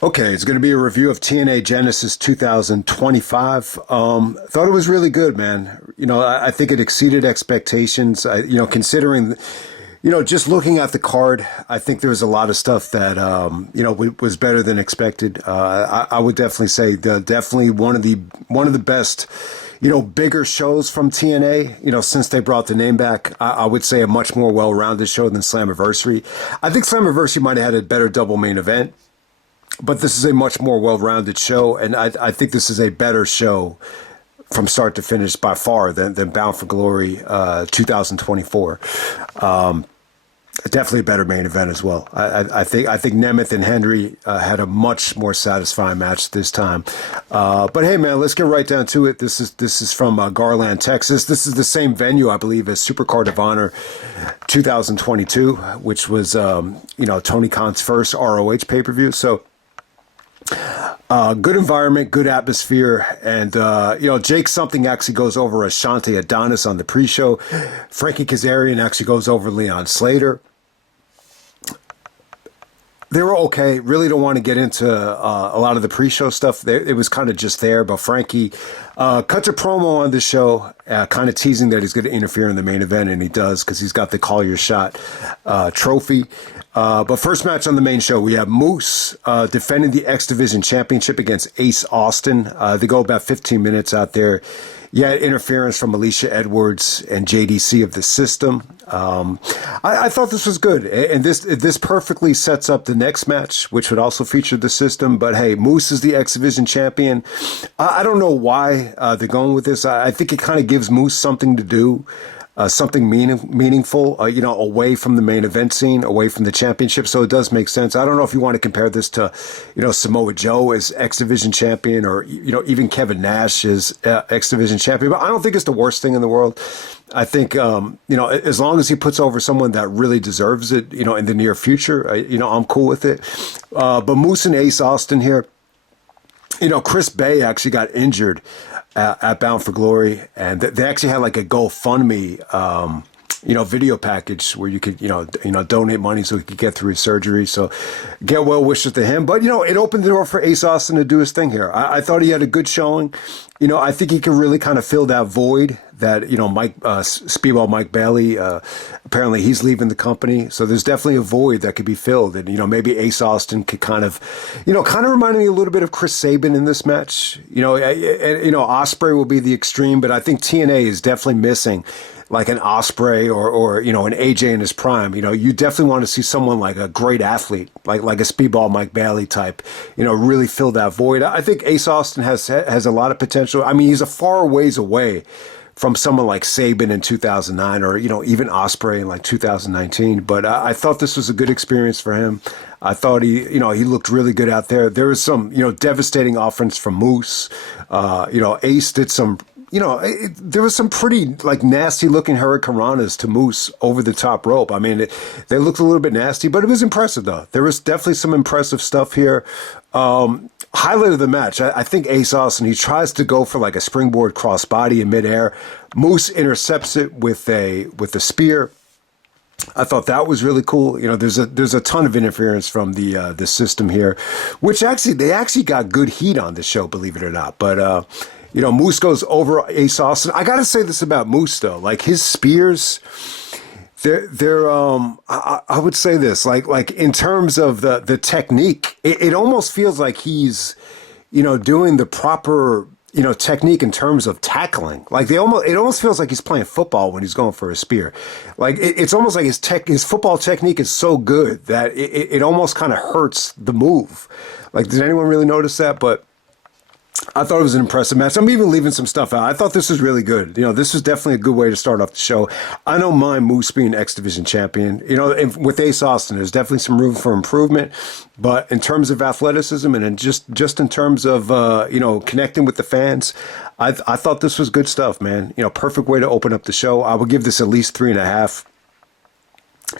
Okay, it's going to be a review of TNA Genesis 2025. Thought it was really good, man. I think it exceeded expectations. Considering, just looking at the card, I think there was a lot of stuff that, was better than expected. I would definitely say definitely one of the best, bigger shows from TNA, since they brought the name back. I would say a much more well-rounded show than Slammiversary. I think Slammiversary might have had a better double main event. But this is a much more well-rounded show, and I think this is a better show from start to finish by far than Bound for Glory 2024. Definitely a better main event as well. I think Nemeth and Hendry had a much more satisfying match this time. But hey, man, let's get right down to it. This is from Garland, Texas. This is the same venue, I believe, as Supercard of Honor 2022, which was Tony Khan's first ROH pay-per-view. So. Good environment, good atmosphere, and Jake something actually goes over Ashante Adonis on the pre-show. Frankie Kazarian actually goes over Leon Slater. They were okay. Really don't want to get into a lot of the pre-show stuff. It was kind of just there, but Frankie cuts a promo on the show, kind of teasing that he's going to interfere in the main event, and he does because he's got the Call Your Shot trophy. But first match on the main show, we have Moose defending the X Division Championship against Ace Austin. They go about 15 minutes out there. You had interference from Alicia Edwards and JDC of the System. I thought this was good, and this perfectly sets up the next match, which would also feature the System. But hey, Moose is the X Division champion. I don't know why they're going with this. I think it kind of gives Moose something to do. Something meaningful, away from the main event scene, away from the championship. So it does make sense. I don't know if you want to compare this to, Samoa Joe as X Division champion, or, even Kevin Nash as X Division champion. But I don't think it's the worst thing in the world. I think, as long as he puts over someone that really deserves it, in the near future, I'm cool with it. But Moose and Ace Austin here. Chris Bay actually got injured at Bound for Glory, and they actually had like a GoFundMe, video package where you could, donate money so he could get through his surgery. So get well wishes to him. But, it opened the door for Ace Austin to do his thing here. I thought he had a good showing. I think he could really kind of fill that void that, Speedball Mike Bailey, apparently he's leaving the company. So there's definitely a void that could be filled. And, maybe Ace Austin could kind of reminded me a little bit of Chris Sabin in this match. Ospreay will be the extreme, but I think TNA is definitely missing like an Ospreay or an AJ in his prime. You definitely want to see someone like a great athlete, like a Speedball Mike Bailey type, really fill that void. I think Ace Austin has a lot of potential. I mean, he's a far ways away from someone like Sabin in 2009 or, even Ospreay in like 2019. But I thought this was a good experience for him. I thought he looked really good out there. There was some, devastating offense from Moose. Ace did some, there was some pretty like nasty looking hurricanranas to Moose over the top rope. I mean, they looked a little bit nasty, but it was impressive though. There was definitely some impressive stuff here. Highlight of the match, I think Ace Austin, he tries to go for like a springboard crossbody in midair. Moose intercepts it with a spear. I thought that was really cool. There's a ton of interference from the System here, which they actually got good heat on the show, believe it or not. But Moose goes over Ace Austin. I gotta say this about Moose though, like his spears. I would say this, like in terms of the technique, it almost feels like he's, doing the proper, technique in terms of tackling. Like it almost feels like he's playing football when he's going for a spear. Like it's almost like his football technique is so good that it almost kind of hurts the move. Like, did anyone really notice that? But I thought it was an impressive match. I'm even leaving some stuff out. I thought this was really good. This was definitely a good way to start off the show. I don't mind Moose being X Division champion. With Ace Austin, there's definitely some room for improvement. But in terms of athleticism and just in terms of, connecting with the fans, I thought this was good stuff, man. Perfect way to open up the show. I would give this at least 3.5.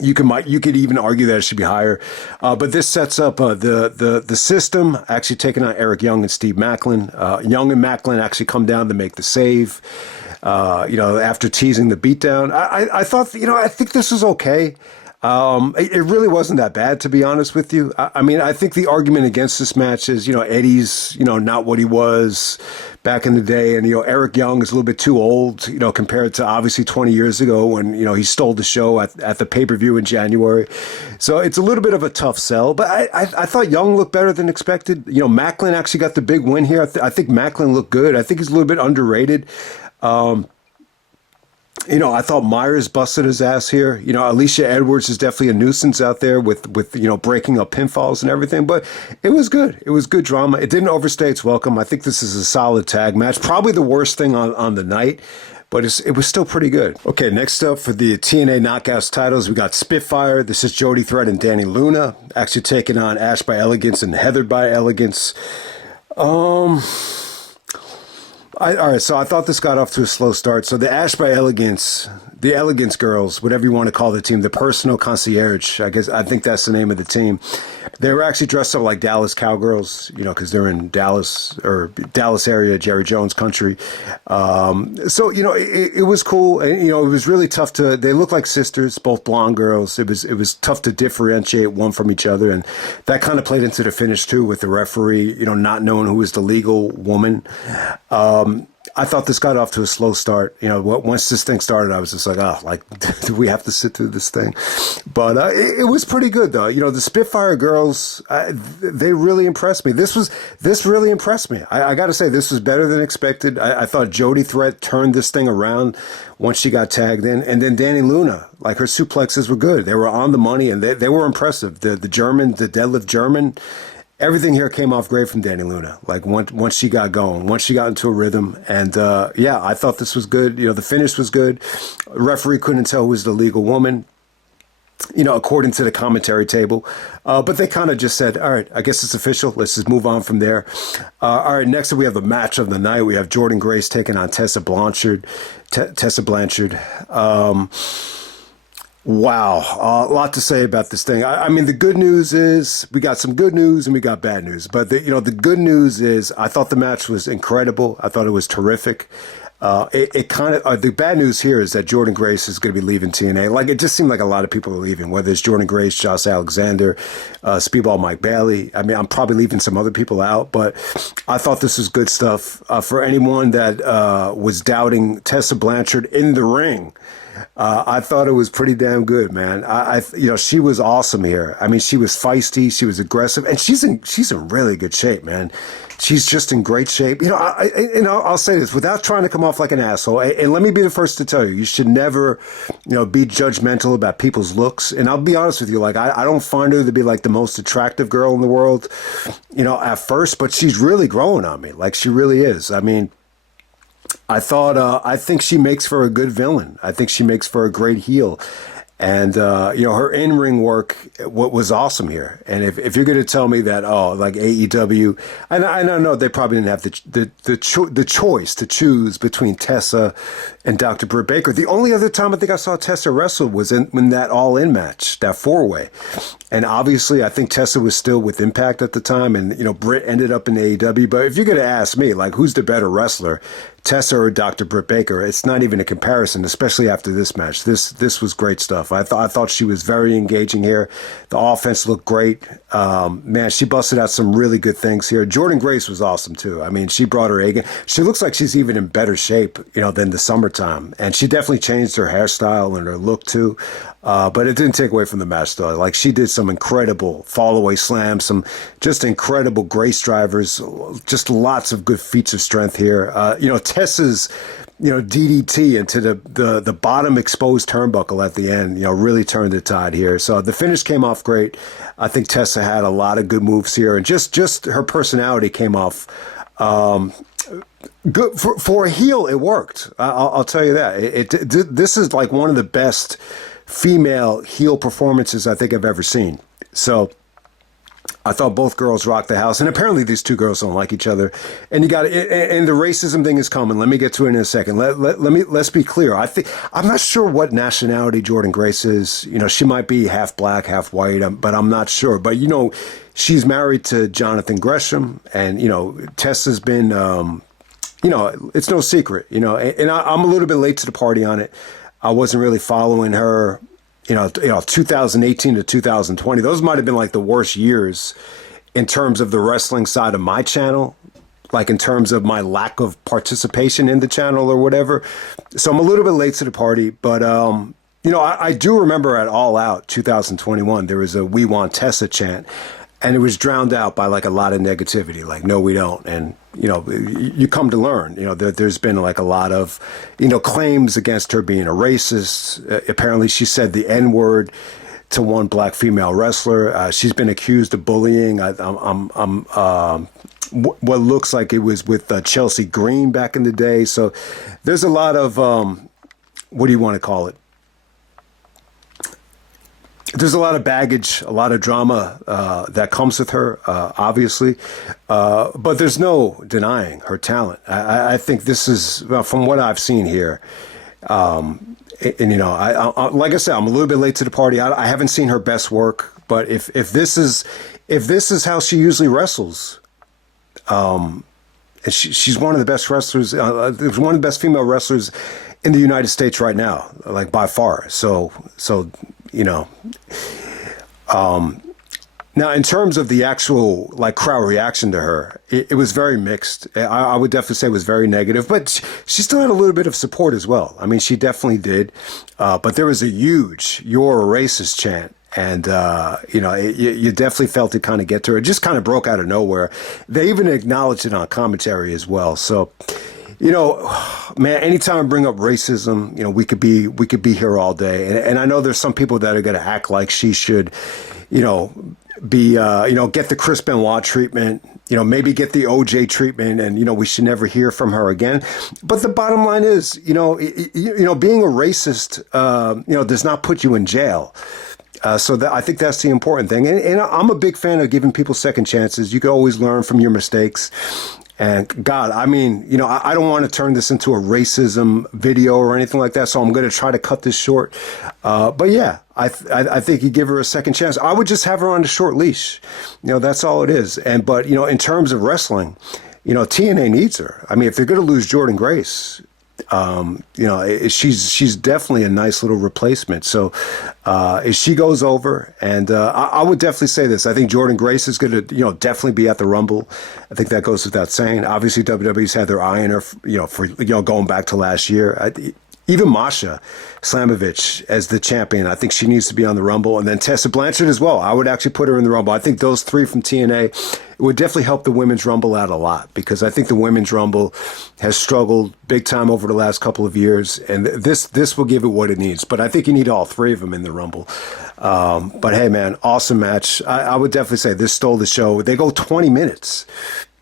You could even argue that it should be higher, but this sets up the System actually taking on Eric Young and Steve Maclin. Young and Maclin actually come down to make the save. After teasing the beatdown, I thought I think this was okay. It really wasn't that bad, to be honest with you. I mean, I think the argument against this match is, Eddie's, not what he was back in the day. And, Eric Young is a little bit too old, compared to obviously 20 years ago when, he stole the show at the pay-per-view in January. So it's a little bit of a tough sell. But I thought Young looked better than expected. Maclin actually got the big win here. I think Maclin looked good. I think he's a little bit underrated. I thought Myers busted his ass here. Alicia Edwards is definitely a nuisance out there with breaking up pinfalls and everything. But it was good. It was good drama. It didn't overstay its welcome. I think this is a solid tag match. Probably the worst thing on the night, but it was still pretty good. Okay, next up for the TNA Knockouts titles, we got Spitfire. This is Jody Threat and Danny Luna actually taking on Ash by Elegance and Heather by Elegance. All right, so I thought this got off to a slow start. So the Ash by Elegance, the Elegance girls, whatever you want to call the team, the personal concierge, I think that's the name of the team. They were actually dressed up like Dallas Cowgirls, because they're in Dallas area, Jerry Jones country. So, it was cool. And, it was really tough they look like sisters, both blonde girls. It was tough to differentiate one from each other. And that kind of played into the finish too, with the referee, not knowing who was the legal woman. I thought this got off to a slow start. Once this thing started, I was just like, do we have to sit through this thing? But it was pretty good, though. The Spitfire girls, they really impressed me. This really impressed me. I got to say, this was better than expected. I thought Jody Threat turned this thing around once she got tagged in. And then Danny Luna, her suplexes were good. They were on the money, and they were impressive. The deadlift German, everything here came off great from Danny Luna. Once she got going, once she got into a rhythm, and I thought this was good. The finish was good. Referee couldn't tell who was the legal woman, according to the commentary table. But they kind of just said, all right, I guess it's official. Let's just move on from there. All right, next up we have the match of the night. We have Jordynne Grace taking on Tessa Blanchard. Tessa Blanchard. Wow, a lot to say about this thing. I mean, the good news is we got some good news and we got bad news. But the good news is I thought the match was incredible. I thought it was terrific. The bad news here is that Jordynne Grace is going to be leaving TNA. It just seemed like a lot of people were leaving, whether it's Jordynne Grace, Josh Alexander, Speedball Mike Bailey. I mean, I'm probably leaving some other people out, but I thought this was good stuff. For anyone that was doubting Tessa Blanchard in the ring, I thought it was pretty damn good, man. She was awesome here. I mean, she was feisty, she was aggressive, and she's in really good shape, man. She's just in great shape. I'll say this without trying to come off like an asshole. And let me be the first to tell you, you should never, be judgmental about people's looks. And I'll be honest with you, I don't find her to be the most attractive girl in the world, at first, but she's really growing on me. She really is. I mean, I think she makes for a good villain. I think she makes for a great heel. And, her in-ring work was awesome here. And if you're going to tell me that, AEW, and I know they probably didn't have the choice to choose between Tessa and Dr. Britt Baker. The only other time I think I saw Tessa wrestle was in that all-in match, that four-way. And obviously, I think Tessa was still with Impact at the time, and, Britt ended up in AEW. But if you're going to ask me, who's the better wrestler, Tessa or Dr. Britt Baker, it's not even a comparison, especially after this match. This was great stuff. I thought she was very engaging here. The offense looked great. Man, she busted out some really good things here. Jordynne Grace was awesome, too. I mean, she brought her A game. She looks like she's even in better shape, than the summertime. And she definitely changed her hairstyle and her look, too. But it didn't take away from the match, though. She did some incredible fall-away slams, some just incredible Grace drivers, just lots of good feats of strength here. Tessa's, DDT into the bottom exposed turnbuckle at the end, really turned the tide here. So the finish came off great. I think Tessa had a lot of good moves here, and just her personality came off good for a heel. It worked. I'll tell you that. This is one of the best female heel performances I think I've ever seen. So I thought both girls rocked the house, and apparently these two girls don't like each other. And you got and the racism thing is coming. Let me get to it in a second. Let's be clear. I'm not sure what nationality Jordynne Grace is. She might be half black, half white, but I'm not sure. But she's married to Jonathan Gresham, and Tessa's been it's no secret. And I'm a little bit late to the party on it. I wasn't really following her 2018 to 2020, those might have been like the worst years in terms of the wrestling side of my channel, like in terms of my lack of participation in the channel or whatever. So I'm a little bit late to the party, but I do remember at All Out 2021, there was a "We Want Tessa" chant, and it was drowned out by like a lot of negativity, like "No, we don't." And you come to learn, there's been like a lot of, claims against her being a racist. Apparently, she said the N-word to one black female wrestler. She's been accused of bullying. What looks like it was with Chelsea Green back in the day. So there's a lot of what do you want to call it? There's a lot of baggage, a lot of drama that comes with her, obviously, but there's no denying her talent. I think this is, from what I've seen here, and like I said, I'm a little bit late to the party. I haven't seen her best work, but if this is how she usually wrestles, and she's one of the best wrestlers, one of the best female wrestlers in the United States right now, like by far. So. Now, in terms of the actual like crowd reaction to her, it was very mixed. I would definitely say it was very negative, but she still had a little bit of support as well. I mean, she definitely did. But there was a huge "You're a racist" chant. And, you definitely felt it kind of get to her. It just kind of broke out of nowhere. They even acknowledged it on commentary as well. So, man, anytime I bring up racism, we could be here all day. And I know there's some people that are going to act like she should, be, get the Chris Benoit treatment, maybe get the OJ treatment, and, we should never hear from her again. But the bottom line is, being a racist, does not put you in jail. So I think that's the important thing. And I'm a big fan of giving people second chances. You can always learn from your mistakes. And God, I mean, I don't want to turn this into a racism video or anything like that. So I'm going to try to cut this short. But yeah, I think you give her a second chance. I would just have her on the short leash. That's all it is. But in terms of wrestling, TNA needs her. I mean, if they're going to lose Jordynne Grace, she's definitely a nice little replacement. So if she goes over, and I would definitely say this, I think Jordynne Grace is going to, definitely be at the Rumble. I think that goes without saying. Obviously, WWE's had their eye on her, for going back to last year. Even Masha Slamovich as the champion, I think she needs to be on the Rumble. And then Tessa Blanchard as well. I would actually put her in the Rumble. I think those three from TNA, it would definitely help the Women's Rumble out a lot, because I think the Women's Rumble has struggled big time over the last couple of years. And this will give it what it needs. But I think you need all three of them in the Rumble. But hey, man, awesome match. I would definitely say this stole the show. They go 20 minutes.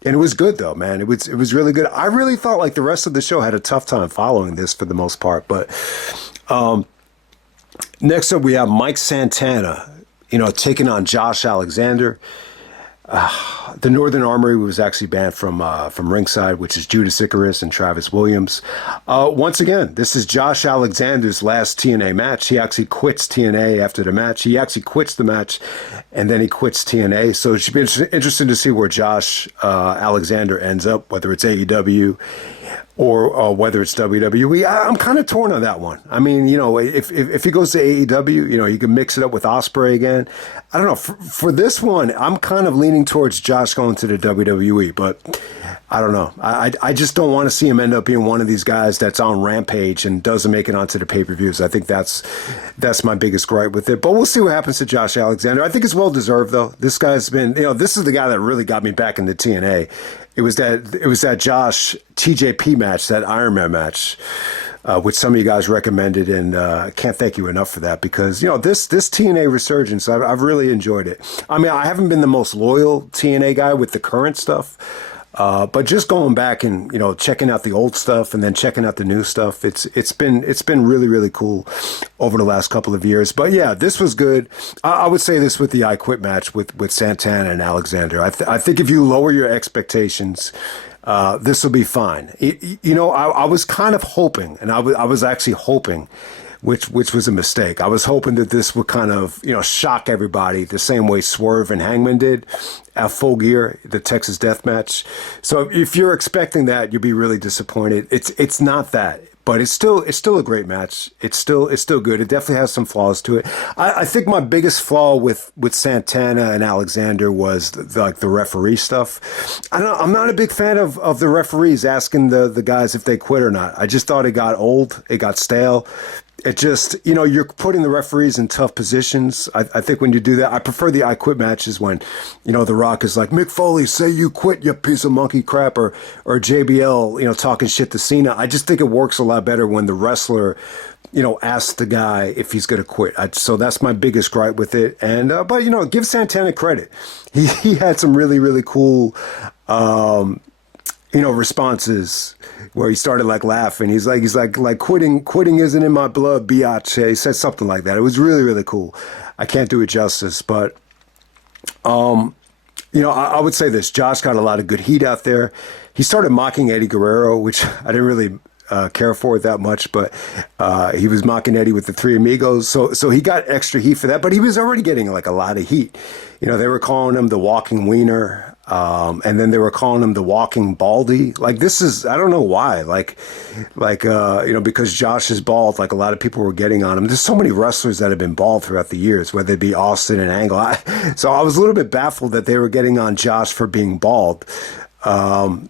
And it was good, though, man. It was really good. I really thought like the rest of the show had a tough time following this for the most part. But next up, we have Mike Santana, taking on Josh Alexander. The Northern Armory was actually banned from ringside, which is Judas Icarus and Travis Williams. Once again, this is Josh Alexander's last TNA match. He actually quits TNA after the match. He actually quits the match, and then he quits TNA. So it should be interesting to see where Josh Alexander ends up, whether it's AEW or whether it's WWE. I'm kind of torn on that one. I mean, if he goes to AEW, you can mix it up with Ospreay again. I don't know. For this one, I'm kind of leaning towards Josh going to the WWE, but I don't know. I just don't want to see him end up being one of these guys that's on Rampage and doesn't make it onto the pay-per-views. I think that's my biggest gripe with it. But we'll see what happens to Josh Alexander. I think it's well-deserved, though. This guy's been, this is the guy that really got me back into TNA. It was that Josh TJP match, that Iron Man match, which some of you guys recommended, and I can't thank you enough for that, because this TNA resurgence, I've really enjoyed it. I mean, I haven't been the most loyal TNA guy with the current stuff, but just going back and checking out the old stuff and then checking out the new stuff, it's been really, really cool over the last couple of years. But yeah, this was good. I would say this with the I Quit match with Santana and Alexander. I think if you lower your expectations, this will be fine. I was kind of hoping, and I was actually hoping, which was a mistake. I was hoping that this would kind of, shock everybody the same way Swerve and Hangman did at Full Gear, the Texas Death Match. So if you're expecting that, you'll be really disappointed. It's not that. but it's still a great match. It's still good. It definitely has some flaws to it. I think my biggest flaw with Santana and Alexander was the referee stuff. I'm not a big fan of the referees asking the guys if they quit or not. I just thought it got old. It got stale. It just, you're putting the referees in tough positions. I think when you do that, I prefer the I quit matches when, The Rock is like, Mick Foley, say you quit, you piece of monkey crap, or JBL, talking shit to Cena. I just think it works a lot better when the wrestler, asks the guy if he's going to quit. So that's my biggest gripe with it. And, but, give Santana credit. He had some really, really cool, responses where he started laughing. He's like quitting isn't in my blood, biatch. He said something like that. It was really, really cool. I can't do it justice, but I would say this. Josh got a lot of good heat out there. He started mocking Eddie Guerrero, which I didn't really care for it that much, but he was mocking Eddie with the Three Amigos, so he got extra heat for that. But he was already getting a lot of heat. They were calling him the walking wiener. And then they were calling him the walking baldy. This is, I don't know why, because Josh is bald, a lot of people were getting on him. There's so many wrestlers that have been bald throughout the years, whether it be Austin and Angle. So I was a little bit baffled that they were getting on Josh for being bald. But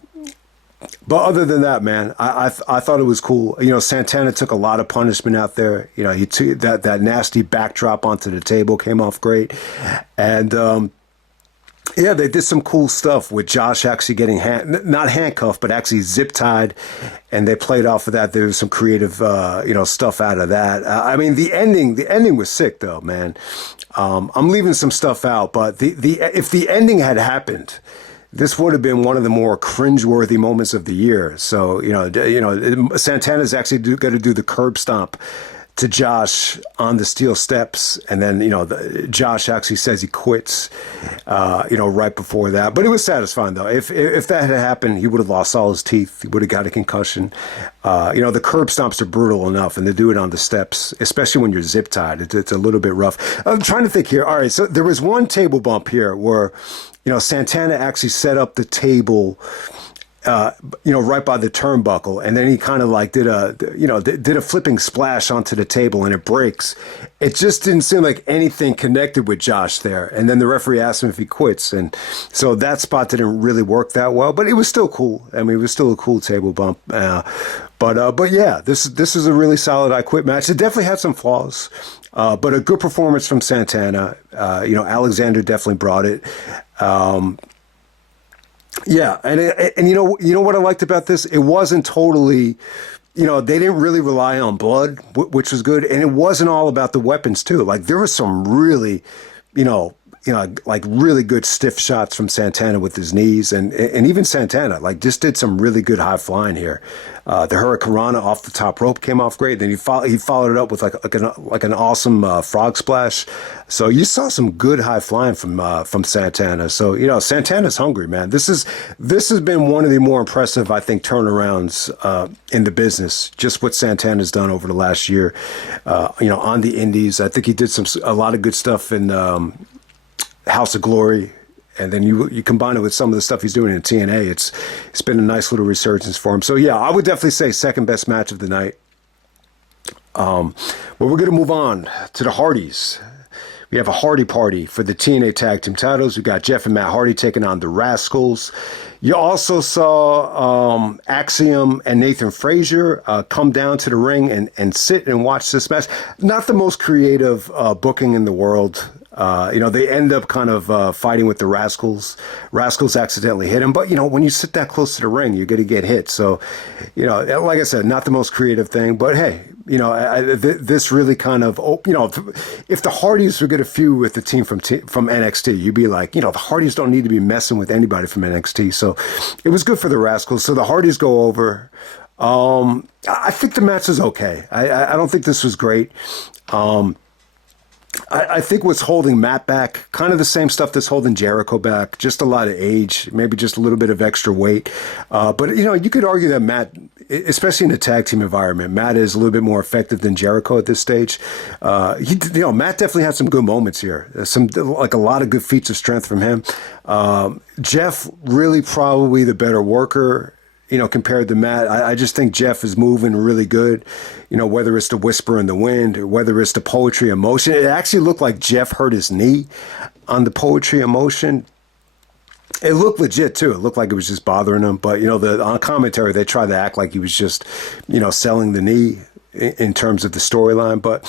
other than that, man, I thought it was cool. Santana took a lot of punishment out there. He took that nasty backdrop onto the table, came off great. And, yeah, they did some cool stuff with Josh actually getting not handcuffed, but actually zip tied, and they played off of that. There was some creative, stuff out of that. The ending was sick though, man. I'm leaving some stuff out, but if the ending had happened, this would have been one of the more cringeworthy moments of the year. So Santana's actually going to do the curb stomp to Josh on the steel steps, and then Josh actually says he quits right before that. But it was satisfying though. If that had happened, he would have lost all his teeth. He would have got a concussion. The curb stomps are brutal enough, and to do it on the steps, especially when you're zip tied, it's a little bit rough. I'm trying to think here. All right, so there was one table bump here where Santana actually set up the table right by the turnbuckle, and then he kind of did a flipping splash onto the table, and it breaks. It just didn't seem like anything connected with Josh there. And then the referee asked him if he quits, and so that spot didn't really work that well. But it was still cool. It was still a cool table bump. But yeah, this is a really solid I Quit match. It definitely had some flaws, but a good performance from Santana. Alexander definitely brought it. Yeah, and you know what I liked about this? It wasn't totally, they didn't really rely on blood, which was good, and it wasn't all about the weapons too. There was some really, really good stiff shots from Santana with his knees, and even Santana just did some really good high flying here. The Hurricanrana off the top rope came off great. Then he followed it up with like an awesome frog splash. So you saw some good high flying from Santana. So Santana's hungry, man. This has been one of the more impressive, I think, turnarounds in the business. Just what Santana's done over the last year. On the Indies, I think he did a lot of good stuff in House of Glory. And then you combine it with some of the stuff he's doing in TNA, it's been a nice little resurgence for him. So yeah, I would definitely say second best match of the night. Well, we're going to move on to the Hardys. We have a Hardy party for the TNA Tag Team titles. We got Jeff and Matt Hardy taking on the Rascalz. You also saw Axiom and Nathan Frazier come down to the ring and sit and watch this match. Not the most creative booking in the world. They end up kind of fighting with the Rascalz. Rascalz accidentally hit him. But, when you sit that close to the ring, you're going to get hit. So, like I said, not the most creative thing. But, hey, this really kind of, if the Hardys were going to feud with the team from NXT, you'd be like, the Hardys don't need to be messing with anybody from NXT. So it was good for the Rascalz. So the Hardys go over. I think the match is okay. I don't think this was great. I think what's holding Matt back, kind of the same stuff that's holding Jericho back, just a lot of age, maybe just a little bit of extra weight. But, you could argue that Matt, especially in the tag team environment, Matt is a little bit more effective than Jericho at this stage. Matt definitely had some good moments here. A lot of good feats of strength from him. Jeff, really probably the better worker. compared to Matt. I just think Jeff is moving really good, whether it's the whisper in the wind or whether it's the poetry in motion. It actually looked like Jeff hurt his knee on the poetry in motion. It looked legit too. It looked like it was just bothering him. But, on commentary, they tried to act like he was just, selling the knee in terms of the storyline. But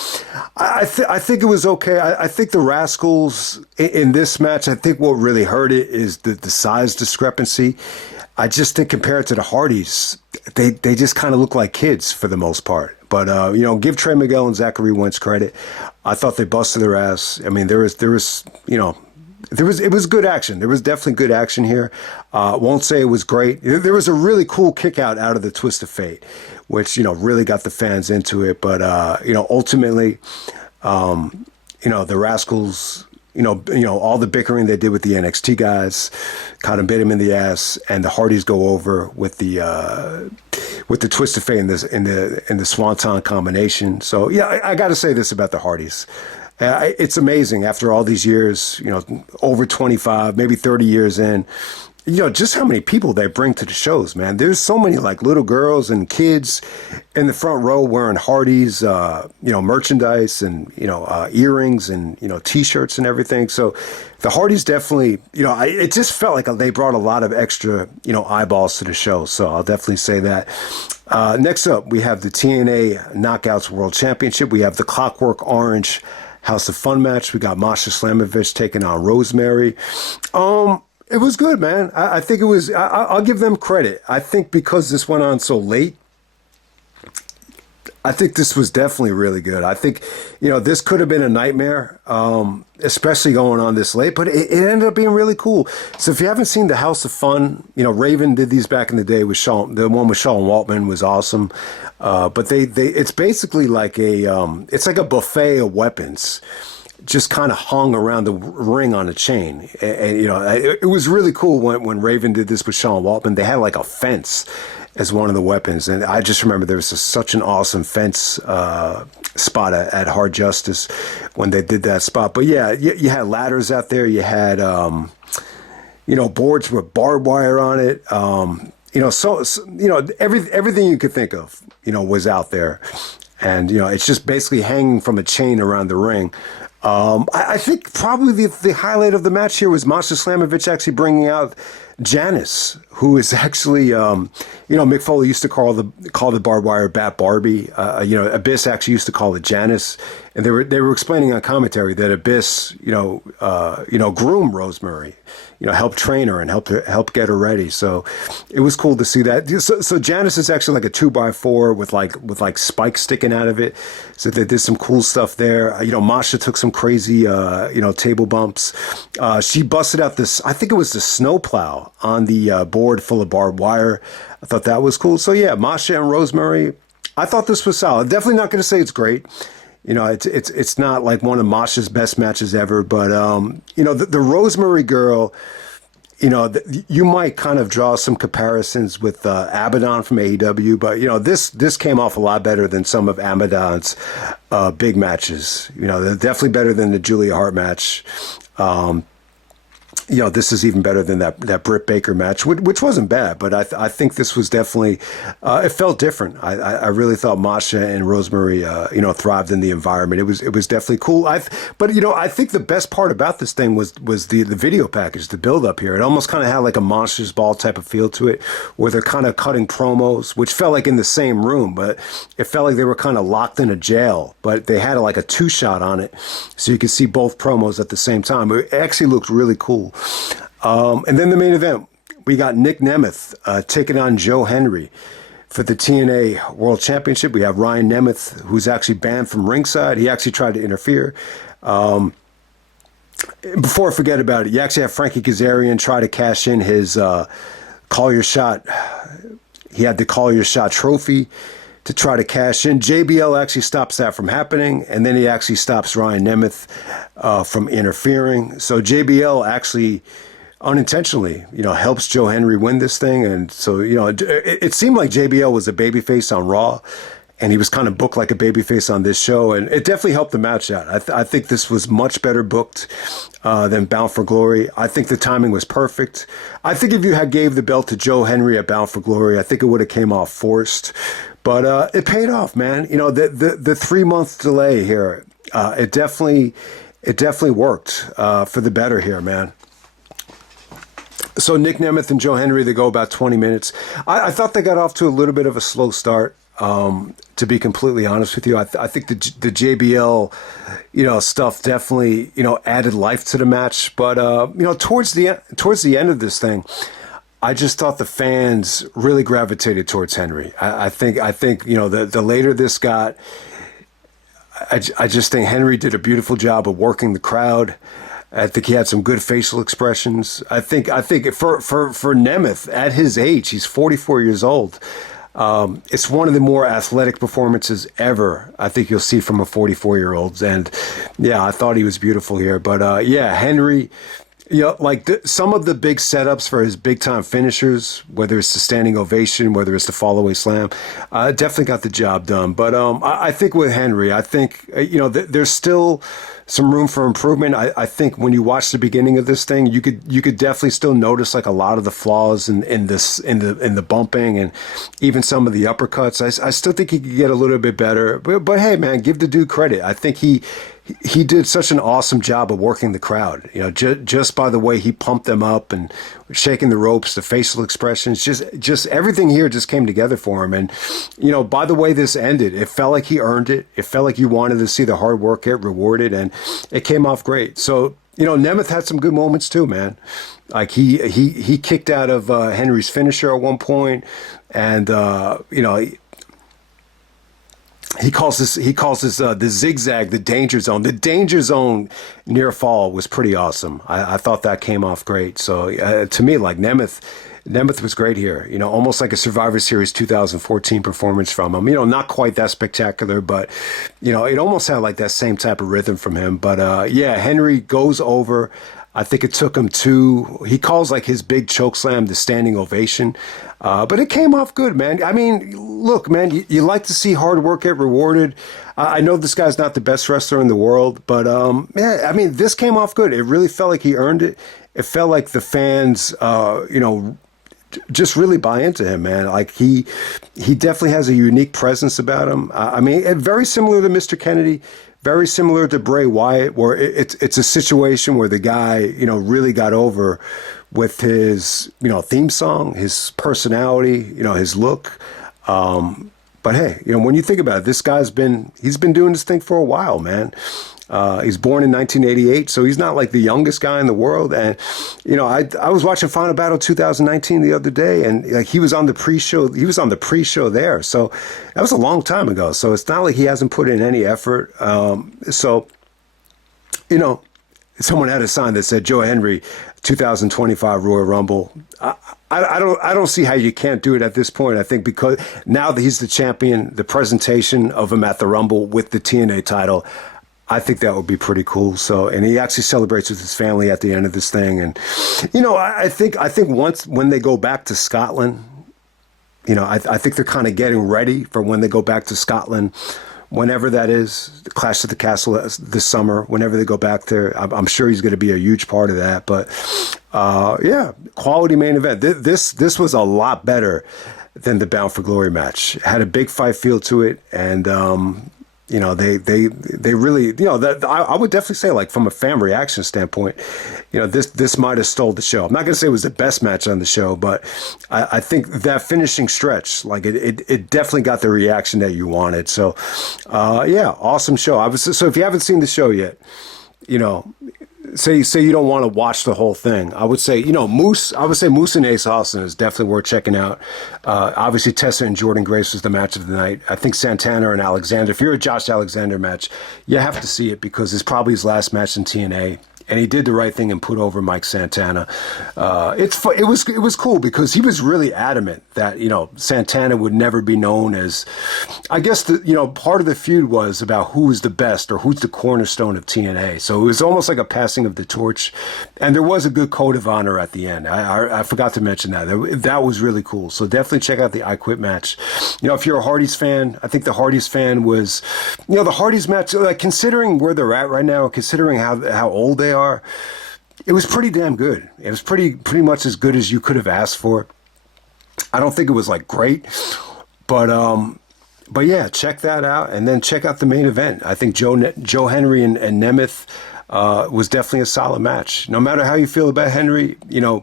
I think it was okay. I think the Rascalz in this match, I think what really hurt it is the size discrepancy. I just think compared to the Hardys, they just kind of look like kids for the most part. But, give Trey Miguel and Zachary Wentz credit. I thought they busted their ass. I mean, it was good action. There was definitely good action here. Won't say it was great. There was a really cool kick out of the Twist of Fate, which, really got the fans into it. But, ultimately, the Rascalz, all the bickering they did with the NXT guys kind of bit him in the ass, and the Hardys go over with the Twist of Fate in the Swanton combination. So yeah, I got to say this about the Hardys. It's amazing after all these years, over 25, maybe 30 years in, just how many people they bring to the shows, man. There's so many like little girls and kids in the front row wearing Hardys, merchandise and, earrings and, T-shirts and everything. So the Hardys definitely, it just felt like they brought a lot of extra, eyeballs to the show. So I'll definitely say that. Next up, we have the TNA Knockouts World Championship. We have the Clockwork Orange House of Fun match. We got Masha Slamovich taking on Rosemary. It was good, man. I think it was, I'll give them credit. I think because this went on so late, I think this was definitely really good. I think, this could have been a nightmare, especially going on this late, but it ended up being really cool. So if you haven't seen the House of Fun, Raven did these back in the day with Sean. The one with Sean Waltman was awesome. But it's basically like it's like a buffet of weapons, just kind of hung around the ring on a chain. And it was really cool when Raven did this with Sean Waltman. They had like a fence as one of the weapons. And I just remember there was such an awesome fence spot at Hard Justice when they did that spot. But yeah, you had ladders out there. You had, boards with barbed wire on it. Everything you could think of, was out there. And, it's just basically hanging from a chain around the ring. I think probably the highlight of the match here was Masha Slamovich actually bringing out Janice, who is actually, Mick Foley used to call the barbed wire Bat Barbie. Abyss actually used to call it Janice, and they were explaining on commentary that Abyss, groomed Rosemary, helped train her and help get her ready. So it was cool to see that. So Janice is actually like a 2x4 with like spikes sticking out of it. So they did some cool stuff there. Masha took some crazy, table bumps. She busted out this, I think it was the snowplow on the board full of barbed wire. I thought that was cool. So yeah, Masha and Rosemary, I thought this was solid. Definitely not going to say it's great. It's not like one of Masha's best matches ever, but the Rosemary girl, you might kind of draw some comparisons with Abaddon from AEW, but this came off a lot better than some of Abaddon's big matches. They're definitely better than the Julia Hart match. This is even better than that Britt Baker match, which wasn't bad, but I think this was definitely, it felt different. I really thought Masha and Rosemary, thrived in the environment. It was definitely cool. I think the best part about this thing was the video package, the build up here. It almost kind of had like a Monsters Ball type of feel to it, where they're kind of cutting promos, which felt like in the same room, but it felt like they were kind of locked in a jail, but they had like a 2-shot on it, so you could see both promos at the same time. It actually looked really cool. And then the main event, we got Nick Nemeth taking on Joe Hendry for the TNA World Championship. We have Ryan Nemeth, who's actually banned from ringside. He actually tried to interfere. Before I forget about it, you actually have Frankie Kazarian try to cash in his Call Your Shot. He had the Call Your Shot trophy to try to cash in. JBL actually stops that from happening, and then he actually stops Ryan Nemeth from interfering. So JBL actually unintentionally, helps Joe Hendry win this thing. And so, it seemed like JBL was a babyface on Raw, and he was kind of booked like a babyface on this show, and it definitely helped the match out. I think this was much better booked than Bound for Glory. I think the timing was perfect. I think if you had gave the belt to Joe Hendry at Bound for Glory, I think it would have came off forced, but it paid off, man. You know, the 3-month delay here, it definitely worked for the better here, man. So Nick Nemeth and Joe Hendry, they go about 20 minutes. I thought they got off to a little bit of a slow start. To be completely honest with you, I think the JBL, stuff definitely, added life to the match. But towards the end of this thing, I just thought the fans really gravitated towards Hendry. I think the later this got, I just think Hendry did a beautiful job of working the crowd. I think he had some good facial expressions. I think for Nemeth at his age, he's 44 years old. It's one of the more athletic performances ever I think you'll see from a 44-year-old. And yeah, I thought he was beautiful here. But Hendry, some of the big setups for his big-time finishers, whether it's the standing ovation, whether it's the fall-away slam, definitely got the job done. But I think with Hendry, I think, there's still some room for improvement. I think when you watch the beginning of this thing, you could definitely still notice like a lot of the flaws in the bumping and even some of the uppercuts. I still think he could get a little bit better. But hey, man, give the dude credit. I think he did such an awesome job of working the crowd. Just by the way he pumped them up and shaking the ropes, the facial expressions, just everything here just came together for him. And by the way this ended, it felt like he earned it. It felt like you wanted to see the hard work get rewarded, and it came off great. So Nemeth had some good moments too, man. Like he kicked out of Henry's finisher at one point, and He calls this the zigzag, the danger zone. The danger zone near fall was pretty awesome. I thought that came off great. So to me, like Nemeth was great here. Almost like a Survivor Series 2014 performance from him. Not quite that spectacular, but it almost had like that same type of rhythm from him. But Hendry goes over. I think it took him he calls like his big choke slam the standing ovation. But it came off good, man. I mean, look, man, you like to see hard work get rewarded. I know this guy's not the best wrestler in the world, but this came off good. It really felt like he earned it. It felt like the fans, just really buy into him, man. Like he definitely has a unique presence about him. Very similar to Mr. Kennedy. Very similar to Bray Wyatt, where it's a situation where the guy, really got over with his, theme song, his personality, his look. But hey, when you think about it, this guy's been doing this thing for a while, man. He's born in 1988, so he's not like the youngest guy in the world. And, I was watching Final Battle 2019 the other day, and like he was on the pre-show. He was on the pre-show there. So that was a long time ago. So it's not like he hasn't put in any effort. Someone had a sign that said Joe Hendry, 2025 Royal Rumble. I don't see how you can't do it at this point. I think because now that he's the champion, the presentation of him at the Rumble with the TNA title, I think that would be pretty cool. So, and he actually celebrates with his family at the end of this thing. And, I think when they go back to Scotland, I think they're kind of getting ready for when they go back to Scotland, whenever that is, the Clash at the Castle this summer, whenever they go back there. I'm sure he's going to be a huge part of that. But, quality main event. This was a lot better than the Bound for Glory match. It had a big fight feel to it. And, they really, that I would definitely say, like, from a fan reaction standpoint, this might have stole the show. I'm not going to say it was the best match on the show, but I think that finishing stretch, like it definitely got the reaction that you wanted. So, awesome show. So if you haven't seen the show yet, say you don't want to watch the whole thing, I would say, Moose and Ace Austin is definitely worth checking out. Obviously, Tessa and Jordynne Grace was the match of the night. I think Santana and Alexander, if you're a Josh Alexander match, you have to see it because it's probably his last match in TNA. and he did the right thing and put over Mike Santana. It was cool because he was really adamant that, you know, Santana would never be known as, I guess, part of the feud was about who was the best or who's the cornerstone of TNA. So it was almost like a passing of the torch, and there was a good code of honor at the end. I forgot to mention that. That was really cool. So definitely check out the I Quit match. You know, if you're a Hardys fan, I think the Hardys fan was, you know, the Hardys match, like considering where they're at right now, considering how old they are, it was pretty damn good. It was pretty much as good as you could have asked for. I don't think it was like great, but yeah, check that out, and then check out the main event. I think Joe Hendry and Nemeth was definitely a solid match. No matter how you feel about Hendry, you know,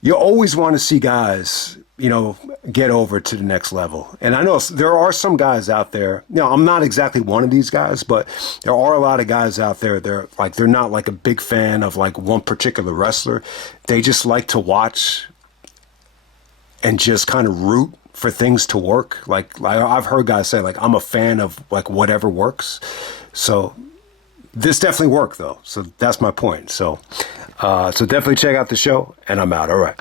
you always want to see guys, you know, get over to the next level. And I know there are some guys out there, you know, I'm not exactly one of these guys, but there are a lot of guys out there, they're not like a big fan of like one particular wrestler. They just like to watch and just kind of root for things to work. Like I've heard guys say, like, I'm a fan of like whatever works. So this definitely worked though. So that's my point. So definitely check out the show, and I'm out. All right.